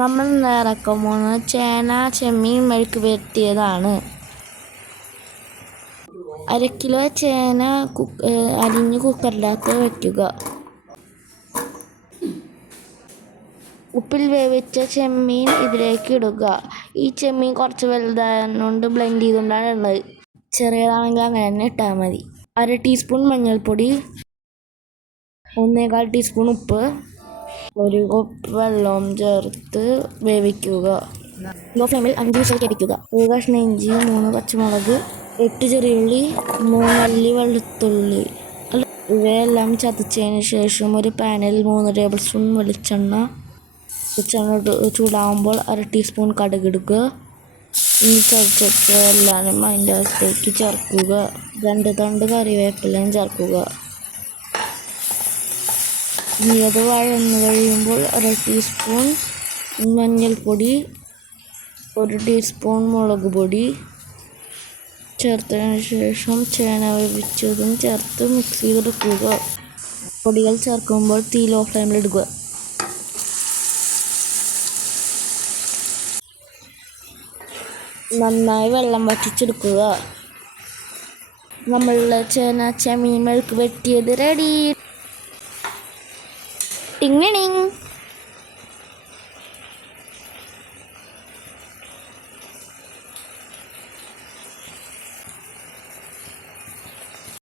നമ്മൾ നേരക്കം പോകുന്നത് ചേന ചെമ്മീൻ മെഴുക്ക് വെട്ടിയതാണ് അര കിലോ ചേന കുക്ക് അരിഞ്ഞ് കുക്കറിനകത്ത് വയ്ക്കുക. ഉപ്പിൽ വേവിച്ച ചെമ്മീൻ ഇതിലേക്ക് ഇടുക. ഈ ചെമ്മീൻ കുറച്ച് വലുതായതുകൊണ്ട് ബ്ലെൻഡ് ചെയ്തുകൊണ്ടാണ് ഉള്ളത് ചെറിയതാണെങ്കിൽ അങ്ങനെ തന്നെ ഇട്ടാൽ മതി. അര ടീസ്പൂൺ മഞ്ഞൾപ്പൊടി ഒന്നേകാൽ ടീസ്പൂൺ ഉപ്പ് ഒരു കപ്പ് വെള്ളവും ചേർത്ത് വേവിക്കുക. ലോ ഫ്ലെയിമിൽ അഞ്ച് ദിവസം കടിക്കുക. ഒരു കഷ്ണം ഇഞ്ചി മൂന്ന് പച്ചമുളക് എട്ട് ചെറിയുള്ളി മൂന്നല്ലി വെളുത്തുള്ളി. ഇവയെല്ലാം ചതച്ചതിന് ശേഷം ഒരു പാനിൽ മൂന്ന് ടേബിൾ സ്പൂൺ വെളിച്ചെണ്ണ വെളിച്ചെണ്ണ ചൂടാകുമ്പോൾ അര ടീസ്പൂൺ കടുകിടുക ഇനി ചതച്ചിട്ട് എല്ലാവരും അതിന്റെ അകത്തേക്ക് ചേർക്കുക. രണ്ട് തണ്ട് കറിവേപ്പിലയും ചേർക്കുക. ഇനി അത് വഴന്ന് കഴിയുമ്പോൾ അര ടീസ്പൂൺ മഞ്ഞൾപ്പൊടി ഒരു ടീസ്പൂൺ മുളക് പൊടി ചേർത്തതിന് ശേഷം ചേന വേവിച്ചതും ചേർത്ത് മിക്സ് ചെയ്തെടുക്കുക. പൊടികൾ ചേർക്കുമ്പോൾ തീ ലോ ഫ്ലെയിമിൽ ഇടുക. നന്നായി വെള്ളം വറ്റിച്ചെടുക്കുക. നമ്മളുടെ ചേന ചെമീൻ മെഴുക്ക് വെട്ടിയത് റെഡി ടിങ്